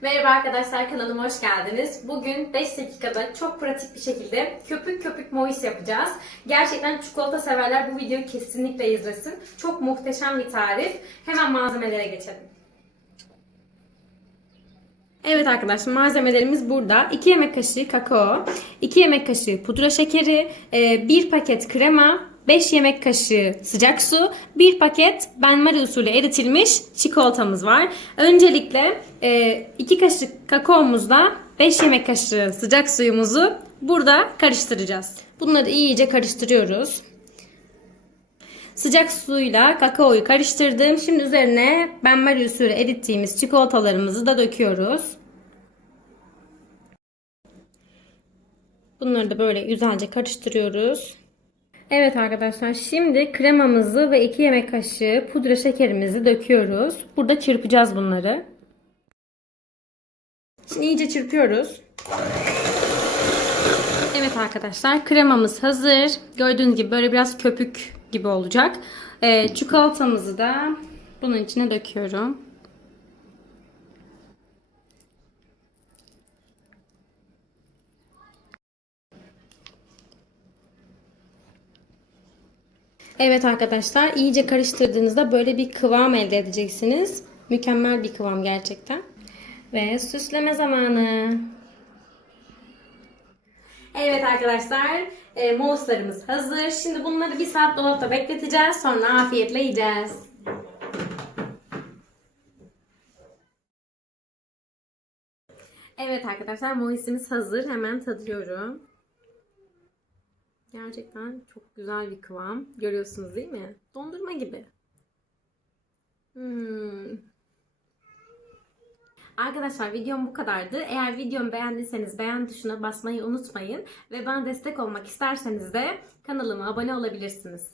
Merhaba arkadaşlar kanalıma hoş geldiniz. Bugün 5 dakikada çok pratik bir şekilde köpük köpük mois yapacağız. Gerçekten çikolata severler bu videoyu kesinlikle izlesin. Çok muhteşem bir tarif. Hemen malzemelere geçelim. Evet arkadaşlar malzemelerimiz burada. 2 yemek kaşığı kakao, 2 yemek kaşığı pudra şekeri, 1 paket krema, 5 yemek kaşığı sıcak su, 1 paket benmari usulü eritilmiş çikolatamız var. Öncelikle 2 kaşık kakaomuzla 5 yemek kaşığı sıcak suyumuzu burada karıştıracağız. Bunları iyice karıştırıyoruz. Sıcak suyla kakaoyu karıştırdım. Şimdi üzerine benmari usulü erittiğimiz çikolatalarımızı da döküyoruz. Bunları da böyle güzelce karıştırıyoruz. Evet arkadaşlar şimdi kremamızı ve 2 yemek kaşığı pudra şekerimizi döküyoruz. Burada çırpacağız bunları. Şimdi iyice çırpıyoruz. Evet arkadaşlar kremamız hazır. Gördüğünüz gibi böyle biraz köpük gibi olacak. Ee, çikolatamızı da bunun içine döküyorum. Evet arkadaşlar iyice karıştırdığınızda böyle bir kıvam elde edeceksiniz. Mükemmel bir kıvam gerçekten. Ve süsleme zamanı. Evet arkadaşlar e, mouse'larımız hazır. Şimdi bunları bir saat dolapta bekleteceğiz. Sonra afiyetle yiyeceğiz. Evet arkadaşlar mouse'imiz hazır. Hemen tadıyorum. Gerçekten çok güzel bir kıvam. Görüyorsunuz değil mi? Dondurma gibi. Hmm. Arkadaşlar videom bu kadardı. Eğer videomu beğendiyseniz beğen tuşuna basmayı unutmayın. Ve bana destek olmak isterseniz de kanalıma abone olabilirsiniz.